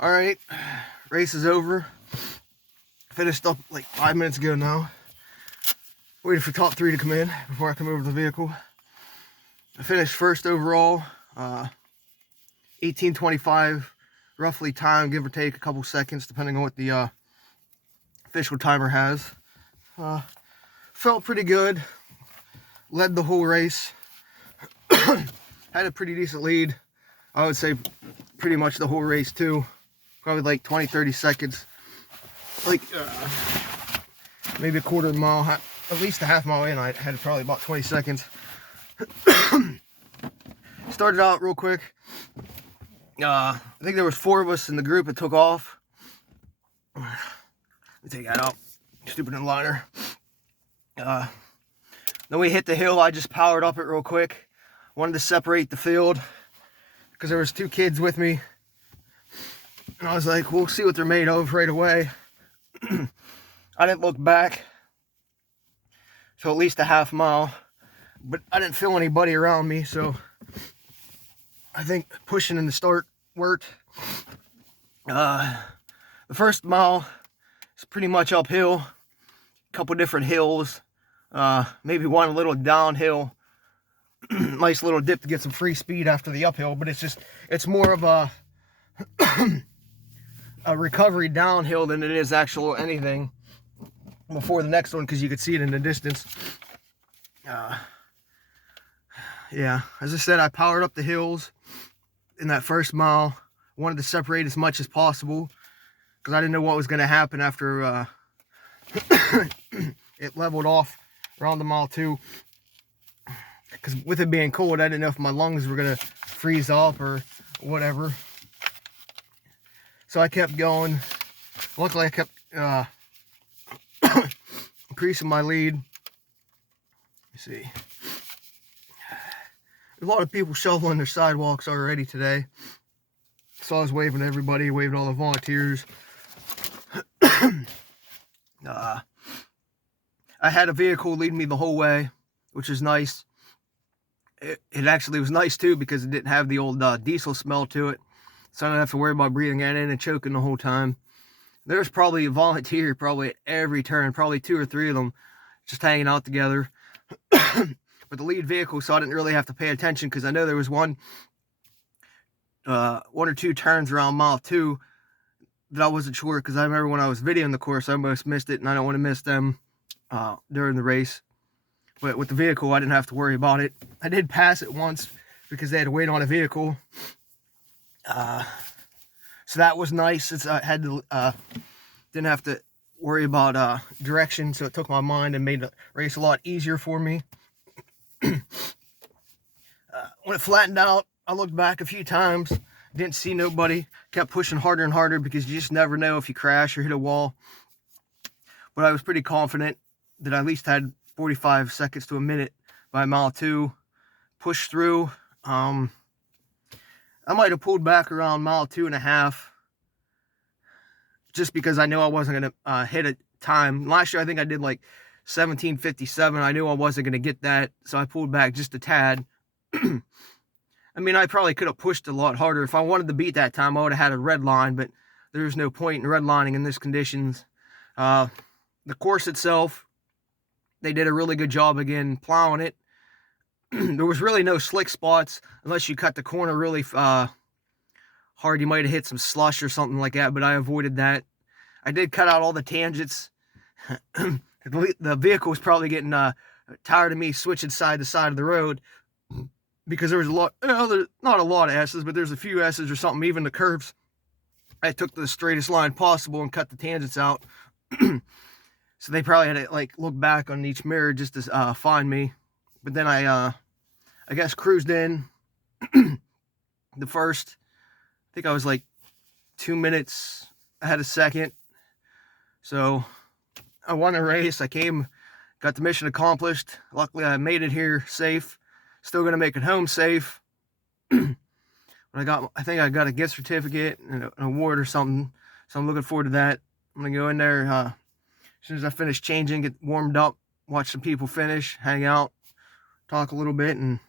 Alright, race is over. Finished up like 5 minutes ago now. Waiting for top 3 to come in before I come over to the vehicle. I finished first overall, 18:25 roughly time, give or take a couple seconds depending on what the official timer has. Felt pretty good. Led the whole race. Had a pretty decent lead. I would say pretty much the whole race too. Probably like 20-30 seconds. Like maybe a quarter of a mile, at least a half mile in, I had probably about 20 seconds. Started out real quick. I think there was 4 of us in the group that took off. Let me take that out. Stupid inliner. Then we hit the hill. I just powered up it real quick. Wanted to separate the field because there was 2 kids with me. And I was like, we'll see what they're made of right away. I didn't look back till at least a half mile, but I didn't feel anybody around me, so I think pushing in the start worked. The first mile is pretty much uphill, a couple different hills, maybe one little downhill, nice little dip to get some free speed after the uphill, but it's more of a recovery downhill than it is actual anything before the next one, because you could see it in the distance. Yeah, as I said, I powered up the hills in that first mile. Wanted to separate as much as possible because I didn't know what was going to happen after it leveled off around the mile 2. Because with it being cold, I didn't know if my lungs were going to freeze up or whatever. So I kept going. Luckily, I kept increasing my lead. Let me see. A lot of people shoveling their sidewalks already today. So I was waving at everybody, waving all the volunteers. I had a vehicle lead me the whole way, which is nice. It actually was nice too because it didn't have the old diesel smell to it. So I don't have to worry about breathing it in and choking the whole time. There's probably a volunteer probably at every turn, probably 2 or 3 of them just hanging out together. But the lead vehicle, so I didn't really have to pay attention because I know there was one or 2 turns around mile 2 that I wasn't sure, because I remember when I was videoing the course, I almost missed it, and I don't want to miss them during the race. But with the vehicle, I didn't have to worry about it. I did pass it once because they had to wait on a vehicle. So that was nice, since I had to didn't have to worry about direction, so it took my mind and made the race a lot easier for me. When it flattened out, I looked back a few times, didn't see nobody, kept pushing harder and harder because you just never know if you crash or hit a wall. But I was pretty confident that I at least had 45 seconds to a minute by mile 2. Pushed through. I might have pulled back around mile 2.5, just because I knew I wasn't going to hit a time. Last year, I think I did like 17:57. I knew I wasn't going to get that, so I pulled back just a tad. I mean, I probably could have pushed a lot harder. If I wanted to beat that time, I would have had a red line, but there's no point in redlining in these conditions. The course itself, they did a really good job again plowing it. There was really no slick spots unless you cut the corner really hard. You might have hit some slush or something like that, but I avoided that. I did cut out all the tangents. The vehicle was probably getting tired of me switching side to side of the road, because there was a lot, not a lot of S's, but there's a few S's or something. Even the curves, I took the straightest line possible and cut the tangents out. So they probably had to like look back on each mirror just to find me. But then I guess cruised in. The first, I think I was like 2 minutes ahead of second. So I won the race. I came, got the mission accomplished. Luckily, I made it here safe. Still gonna make it home safe. But I think I got a gift certificate and an award or something. So I'm looking forward to that. I'm gonna go in there as soon as I finish changing, get warmed up, watch some people finish, hang out, talk a little bit, and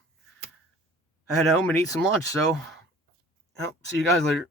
head home and eat some lunch. So See you guys later.